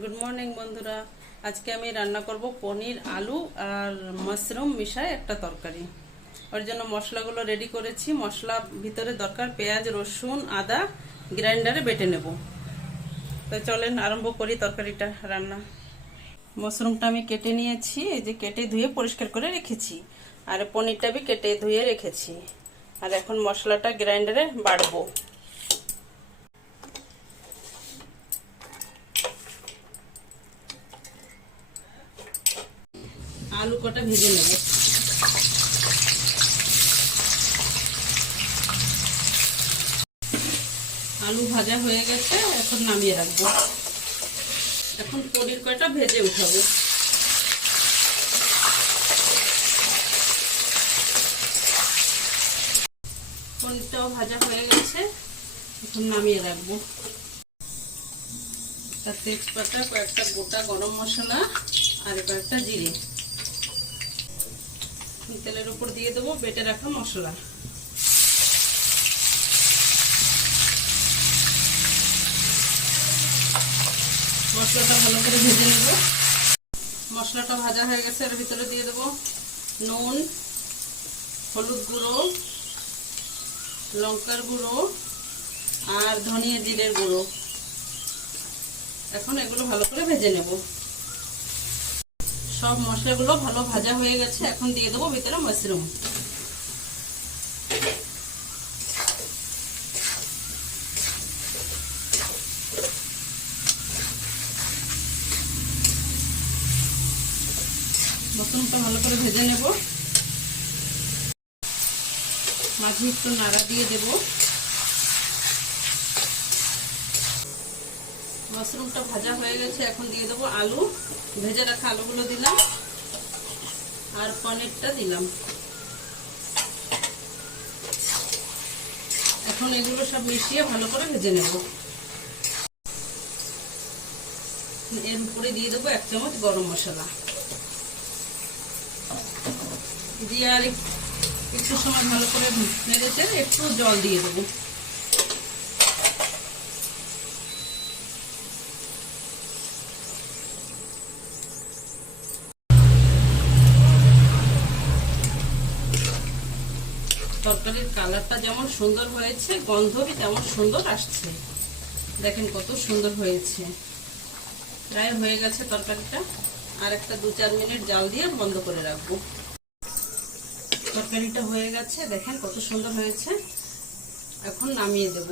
Good morning বন্ধুরা। আজকে আমি রান্না করব পনির আলু আর মাশরুম মিশায় একটা তরকারি। ওর জন্য মশলাগুলো রেডি করেছি। মশলা ভিতরে দরকার পেঁয়াজ, রসুন, আদা গ্রাইন্ডারে বেটে নেব। তো চলেন আরম্ভ করি তরকারিটা রান্না। মাশরুমটা আমি কেটে নিয়েছি, এই যে কেটে ধুয়ে পরিষ্কার করে রেখেছি। আর পনিরটা भी কেটে ধুয়ে রেখেছি। আর এখন মশলাটা গ্রাইন্ডারে বাটবো। आलू कटा भेजे नेब। आलू भाजा हो गए এখন নামিয়ে রাখবো। এখন পনির কয়টা ভেজে উঠাবো। পনিরটাও ভাজা হয়ে গেছে, এখন নামিয়ে রাখবো। তার তেজপাতা, কয়েকটা গোটা গরম মশলা আর কয়েকটা জিরে তেলের উপর দিয়ে দেবো বেটে রাখা মশলা। মশলাটা ভালো করে ভেজে নেব। মশলাটা ভাজা হয়ে গেছে, এর ভিতরে দিয়ে দেবো নুন, হলুদ গুঁড়ো, লঙ্কার গুঁড়ো আর ধনিয়া জিরের গুঁড়ো। এখন এগুলো ভালো করে ভেজে নেব। সব মশলাগুলো ভালো ভাজা হয়ে গেছে, এখন দিয়ে দেবো ভিতরে মাশরুম। মাশরুমটা ভালো করে ভেজে নেব। মাঝে একটু নাড়া দিয়ে দেব। মাশরুমটা ভাজা হয়ে গেছে, এখন দিয়ে দেবো আলু। ভেজে রাখা আলুগুলো দিলাম আর পনিরটা দিলাম। এখন এগুলো সব মিশিয়ে ভালো করে ভেজে নেব। এর উপরে দিয়ে দেবো 1 চামচ গরম মশলা দিয়ে আর একটু সময় ভালো করে নেড়েচে একটু জল দিয়ে দেবো। তরকারির কালারটা যেমন সুন্দর হয়েছে, গন্ধটি তেমন সুন্দর আসছে। দেখেন কত সুন্দর হয়েছে। প্রায় হয়ে গেছে তরকারিটা। আর একটা 2-4 মিনিট জাল দিয়ে বন্ধ করে রাখবো। তরকারিটা হয়ে গেছে, দেখেন কত সুন্দর হয়েছে। এখন নামিয়ে দেব।